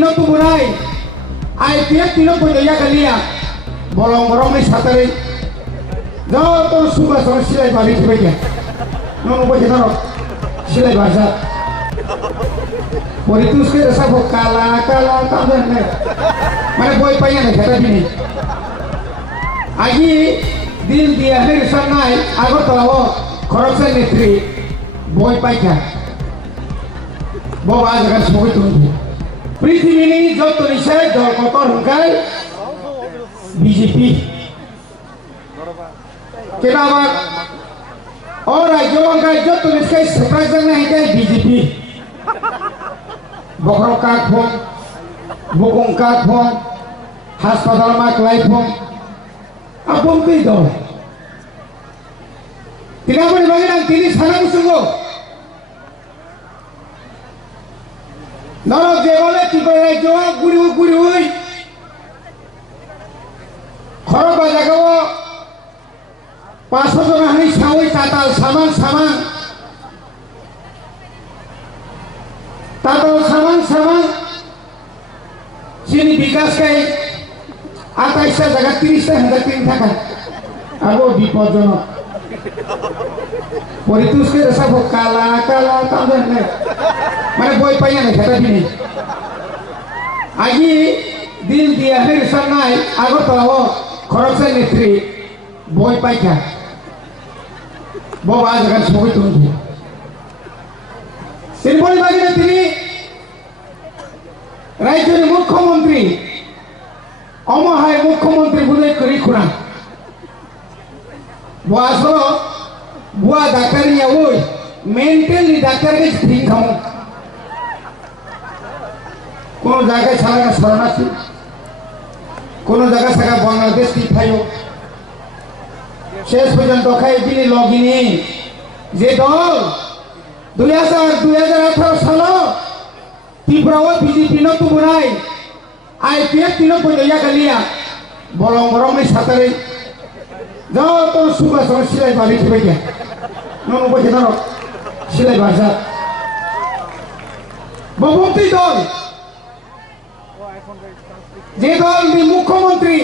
no tuburai. Ai tiap tino punya ya kalia. Bolong-bolong ni satari. Jauh tu suka sama silai balik sebagai. Nono boleh taruh silai bahasa. Politus ke rasa kala tak ada ni. Mana boy payah ni kata ini. Agi din dia ni sanai. Aku tahu corruption netri boy payah. Bawa aja semua itu. পৃথিবী নিয়ে যত নিশায় দল কত হুঙ্কায় BJP কেনা আবার ও রাজ্য অঙ্কায় যত নিশায় সেপ্রাইজার না হেঁটে বিজেপি বকর কাক ফোন বকুং কাক ফোন হাসপাতাল মা ক্লাই ফোন আপন কি দল তিনি আপনি বাগিনান তিনি সারা মুসুঙ্গ নরক যে বলে কি করে জোয়া গুড়ি গুড়ি খরচ জাগাবো 500 জন হানি সাউই তাতাল সামান তাতাল সামান যিনি বিকাশ খাই 28টা জায়গা 30টা হাজার তিন থাকা আরো বিপজ্জনক পরিতুষকে রেসা কালা তাদের নেই মানে বই পাইয়া না খেতা দিনে আজি দিন দিয়া রেশন নাই আগরতলা খরচের নেত্রী বই পাইকা বাবা আজ ছবি তুলছে তিনি বই বাগিয়ে তিনি রাজ্যের মুখ্যমন্ত্রী অমহায় মুখ্যমন্ত্রী বলে করি খুনা বয়স বুয়া ডাক্তার নিয়ে ওই মেন্টালি ডাক্তারকে ঠিক খাও কোন জায়গায় ছাড়া শরণার্থী কোন জায়গা ছাড়া বাংলাদেশ কি খাইও শেষ পর্যন্ত খাই তিনি লগিনি যে দল 2018 সাল ত্রিপুরা বিজেপি নতু বুনাই আইপিএফ তিনো পয়লা কালিয়া বলং নি সাতারে যাও তো সুবা সর সিলাই বাড়ি সেবাইয়া নন বসে ধরো সিলাই ভাষা বহুমতি দল যে দল মুখ্যমন্ত্রী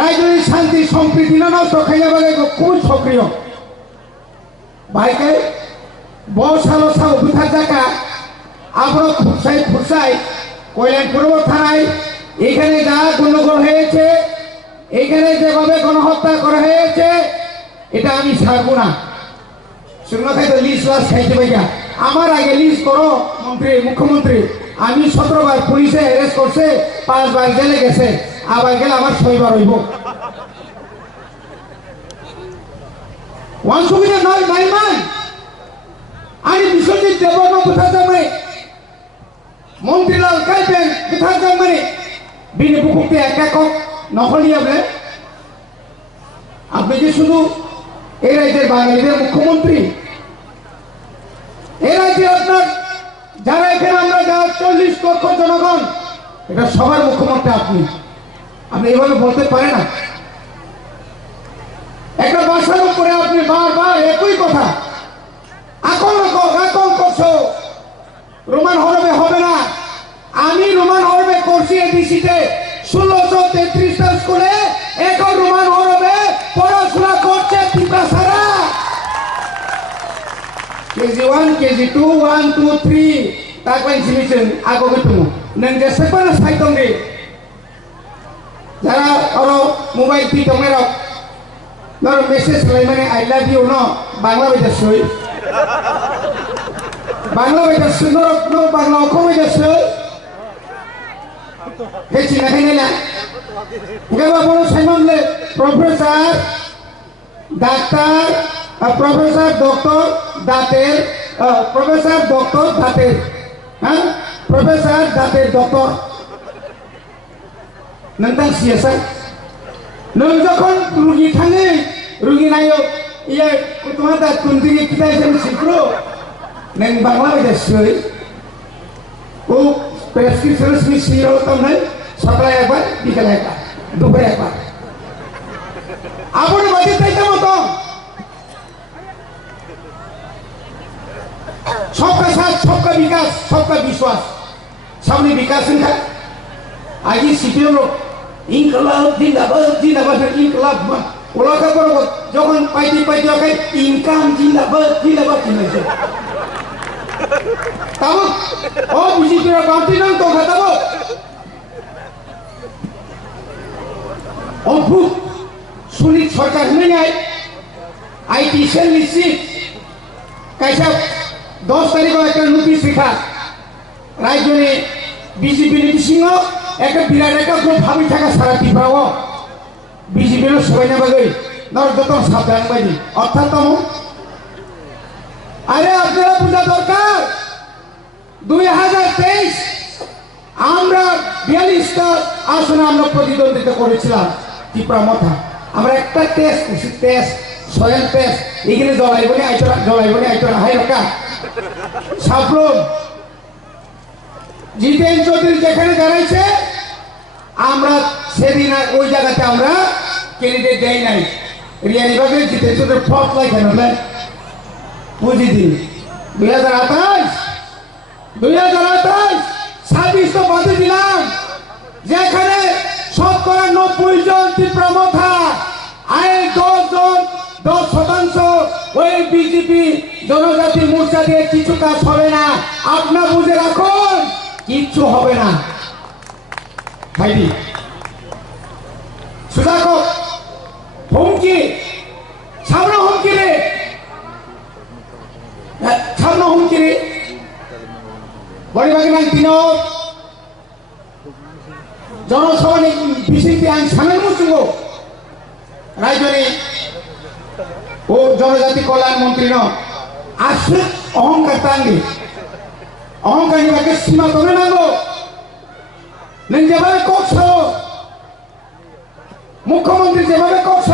রাজনৈতিক শান্তি সম্প্রীতি নষ্ট খাইয়া বলে খুব সক্রিয় ভাইকে বসালো সাউ বুথার জায়গা আবারও ফুরসাই কল্যাণপুর থানায় এখানে যা গণ্ডগোল হয়েছে এখানে যেভাবে গণহত্যা করা হয়েছে এটা আমি ছাড়বো না শুকনো খাইতে লিস্ট খাইতে পাইয়া আমার আগে লিস্ট করো মুখ্যমন্ত্রী আমি 17 বার পুলিশে অ্যারেস্ট করছে 5 বার জেলে গেছে আবার গেলে আমার 6 বার হইব সুবিধা নয় মাইমান আমি বিশ্বজিৎ দেববর্ম কোথায় যাবে মন্ত্রীলাল কাইপেন কোথায় যাবে বিনে বুকুতে একক নকলিয়া বলে আপনি যে শুধু এই রাজ্যের বাঙালিদের মুখ্যমন্ত্রী এই রাজ্যে আপনার যারা এখানে আমরা যা 40 লক্ষ জনগণ এটা সবার মুখ্যমন্ত্রী আপনি এভাবে বলতে পারেন না একটা ভাষার উপরে আপনি বারবার একই কথা আকল করছো রোমান হরবে হবে না আমি রোমান হরবে করছি এডিসিতে 1633টা স্কুলে এখন রোমান হরবে পড়াশোনা করছে পিপাসারা কেজি 1 কেজি 2 1 2 3 তাকবাই জিমিছেন আগো গেতু নং যে সেপানা সাইতঙ্গে যারা ওর মোবাইল পি তমেরা নর মেসেজ লাই মানে I love you know Bangla বাইদা সই বাংলা বাইদা সুন্দর নো বাংলা অক্ষর বাইদা সই হেচি না হেনে না গেবা বড় সাইমনলে প্রফেসর ডাক্তার প্রফেসর ডক্টর দাঁতের প্রফেসর ডক্টর দাঁতের হ্যাঁ প্রফেসর দাঁতের ডক্টর নন্তাং সিএসআই নং যখন রুগী থাঙে রুগী নায়ক ইয়ে তোমার দাঁত কুন্দিকে কিতাই যেন শিখলো নং বাংলা বাইদা সই ও প্রেসক্রিপশন মিশিয়ে হতাম নাই সকালে একবার বিকেলে একবার দুপুরে একবার আপনি বাজে চাইতে মতো सबका साथ सबका विकास सबका विश्वास সামনে বিকাশ সিংহা আগে সিপিএম ইনকলাব জিন্দাবাদ জিন্দাবাদ ইনকলাব ওলাকা করব যখন পাইতে পাইতে ওকে ইনকাম জিন্দাবাদ জিন্দাবাদ কিনেছে তাও ও বিজেপির বামতি নাম তো খাতাবো অদ্ভুত সুনীত সরকার হয়ে যায় আইটি সেল নিশ্চিত কাইসা 10 তারিখে একটা নোটিশ লেখা রাজ্যে বিজেপি নীতি সিংহ একটা বিরাট একটা ভাবি থাকা সারা ত্রিপুরাও বিজেপির সবাই নেবাগে যত সাবধান বাজি অর্থাৎ তম আরে আপনারা বোঝা দরকার 2023 আমরা 42টা আসনে আমরা প্রতিদ্বন্দ্বিতা করেছিলাম ত্রিপুরা মথা আমরা একটা টেস্ট সয়েল টেস্ট এখানে জলাইবনি আইতরা হাই রকা সাবরুম জিতেন চৌধুরী যেখানে দাঁড়াইছে আমরা সেদিন ওই জায়গাতে আমরা ক্যান্ডিডেট দেই নাই রিয়ালিভাবে জিতেন চৌধুরী ফর্থ লাই কেন বুঝি দিন 2028 26 তো বাদে দিলাম যেখানে 90 জন ত্রিপুরা মথা আয় 10% ওই বিজেপি জনজাতি মোর্চা দিয়ে কিছু কাজ হবে না আপনার বুঝে রাখুন কিচ্ছু হবে না ভাইদি সুজাকো হুমকি সামনে হুমকি রে বড়িবাগি নাম তিন জনসভা বিসিপি আইন সামনের মুসুঙ্গ রাজনী ও জনজাতি কল্যাণ মন্ত্রী আসলে অহংকার টাঙ্গি অহংকার নিবাকে সীমা তবে নাগো নং যেভাবে করছ মুখ্যমন্ত্রী যেভাবে করছ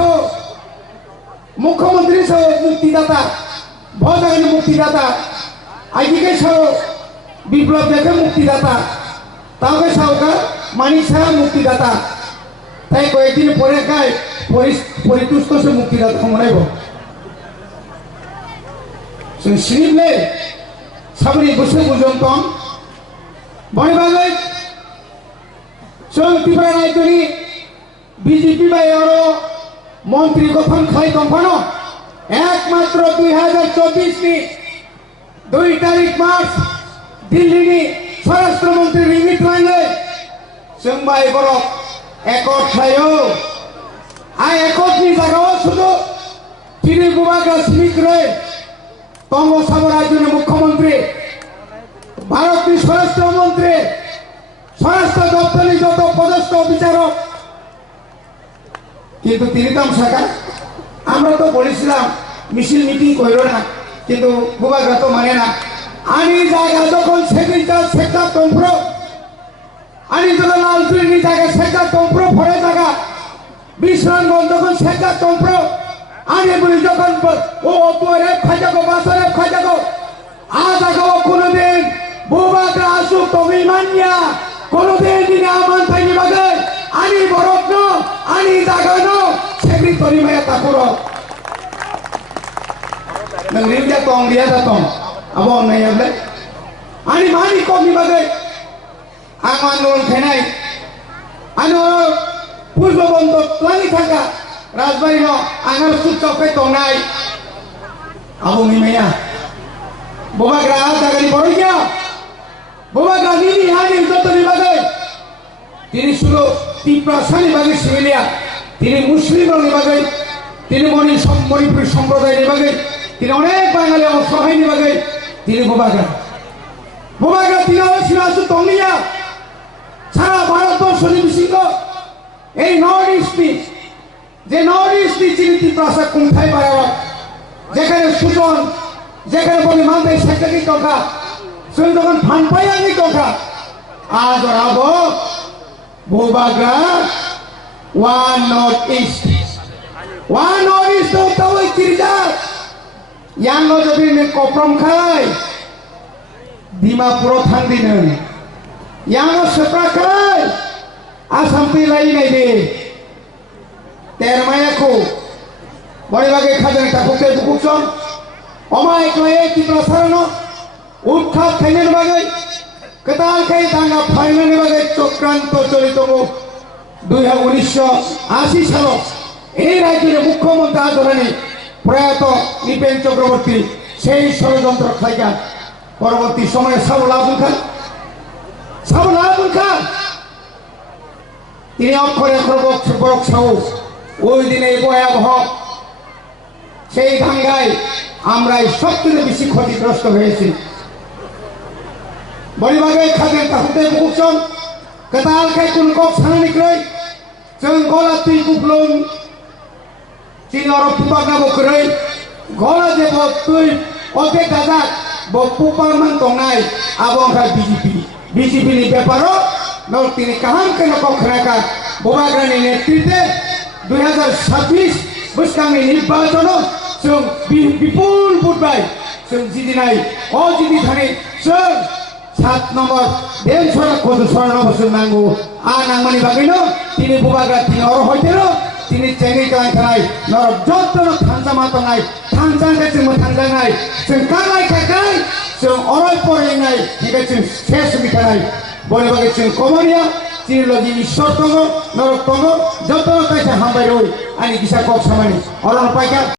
মুখ্যমন্ত্রী সহ মুক্তিদাতা ভজাগানি মুক্তিদাতা আইদিকে সহ বিপ্লব দেখে মুক্তিদাতা তাকে সহকার মানিক সাহা মুক্তিদাতা তাই কয়েকদিন পরে গায়ে পরিতুষ্ট সে মুক্তিদাতা মনাইব সিনিবলে সাবরি বসে বুঝন কম বনিবাগে ত্রিপুরা রাজ্যনি বিজেপি বা এরো মন্ত্রী গঠন খাই কম্পানো একমাত্র 2024 নি 2 তারিখ মার্চ দিল্লি স্বরাষ্ট্রমন্ত্রী রিমিট লাইনে সোমবাই বড় একট খায়ও আই একটনি জায়গাও শুধু তিনি বুবাগা সিমিত রে বঙ্গোপসাগর রাজ্যের মুখ্যমন্ত্রী ভারতীয় স্বরাষ্ট্রমন্ত্রী স্বরাষ্ট্র দপ্তরের যত পদস্থ বিচারক কিন্তু তিনি তো শাখা আমরা তো বলেছিলাম মিছিল মিটিং কইল না কিন্তু বুবাগা তো মানে না আনি জায়গা যখন সেক্রেটার তন্ত্র আনি যখন লালপুরি জায়গা সেক্রেটার তন্ত্র ভরে জায়গা বিশ্রামগঞ্জ যখন সেক্রেটার তন্ত্র আনি বলি যখন ও অতুয়ারে খাইজাগো বাসারে খাইজাগো আ জায়গাও কোনোদিন বুবাগা আসুক তুমি মানিয়া কোনোদিন দিনে আমান পাইনি বাগে আনি বরফ আনি জায়গা সেক্রেটারি মায়া তাকুর nang rinja tong dia datong abo na yable ani mani ko mi bagay ang anon khenai ano purbo bondo lani thaka rajbari no angar sutto kai tongnai abo mi meya boba gra jagani boroja boba gra ni hani joto ni bagay tini শুধু তিপ্রাসানি bagay সিভিলিয়া তিনি মুসলিম ni bagay তিনি মণিপুর সম্প্রদায় ni bagay তিনি অনেক বাঙালি অসহায় নিবাগে তিনি বোবাগা তিনি সিনাসু তমিয়া সারা ভারতবর্ষ নিবিসিত এই নর্থ ইস্টে যে নর্থ ইস্টে চিনি ত্রিপ্রাসা কুণ্ঠায় পাওয়া যেখানে সুজন যেখানে বলি মানতে সেখানে কথা শুনে যখন ফান পাই আমি কথা আজ রাব বোবাগা ওয়ান নর্থ ইস্ট তাও কিরজা yang lo jadi ne koprom khai Dimapuro thandinen yang lo sepra khai asam pilai nai de termayaku bari bage khajani takukte bukukson omai klai ki prasarano utkhat khainen bage কেতাল খাই দাঙ্গা finally বাগে চক্রান্ত চলিত 1980 সাল এই রাজ্যের মুখ্যমন্ত্রী আদরণী প্রয়াত নৃপেন চক্রবর্তী সেই ষড়যন্ত্র খাইকা পরবর্তী সময়ে সাবুল আবুল খান তিনি অক্ষরে বরক সাহস ওই দিনে ভয়াবহ সেই দাঙ্গায় আমরা সবচেয়ে বেশি ক্ষতিগ্রস্ত হয়েছি বলিবাগে খাদের তাহতে বুকসন কেতাল খাই কোন কক সানানিক্রয় जों गला तुई बुफ्लुं चीन और पुपागा बकरै गला जे बो तुई ओके दादा बो पुपा मान तंगाय आबो का बीजेपी नि व्यापारो न तिनी काहां के न कखराका बोबाग्रानि नेतृत्वे 2026 बुसकांनि निर्वाचन जों विपुल बुटबाय जों जिदिनाय अ जिदि थाने जों 7 নম্বর দেন সরক কত স্বর্ণ বছর নাঙ্গো আ নাংমানি বাগিনো তিনি বুবাগা তিনি অর হইতেরো তিনি চেঙ্গি কালাই খালাই নর যত্ন থানজা মাতো নাই থানজা গেছে মো থানজা নাই जों কালাই খাকাই जों অরই পরে নাই ঠিক আছে শেষ মিঠাই বলে বাগে जों কমরিয়া তিনি লগি ঈশ্বর তঙ্গ নরক তঙ্গ যত্ন কাইছে হামবাই রই আনি কিসা কক সামানি অরণ পাইকা